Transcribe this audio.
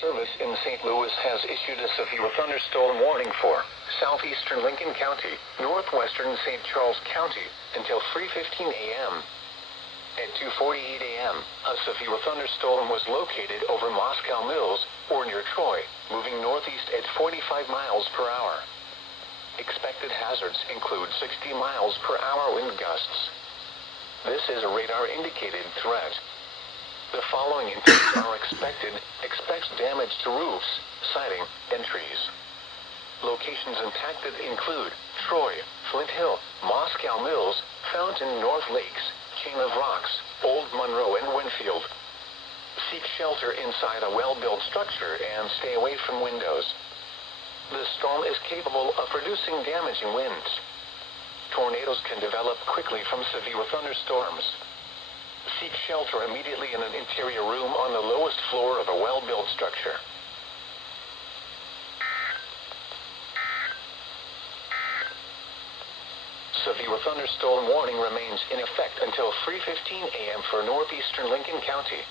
Service in St. Louis has issued a severe thunderstorm warning for southeastern Lincoln County, northwestern St. Charles County, until 3:15 a.m. At 2:48 a.m., a severe thunderstorm was located over Moscow Mills, or near Troy, moving northeast at 45 miles per hour. Expected hazards include 60 miles per hour wind gusts. This is a radar-indicated threat. The following impacts are expected. Expect damage to roofs, siding, and trees. Locations impacted include Troy, Flint Hill, Moscow Mills, Fountain North Lakes, Chain of Rocks, Old Monroe, and Winfield. Seek shelter inside a well-built structure and stay away from windows. The storm is capable of producing damaging winds. Tornadoes can develop quickly from severe thunderstorms. Seek shelter immediately in an interior room on the lowest floor of a well-built structure. Severe thunderstorm warning remains in effect until 3:15 a.m. for northeastern Lincoln County.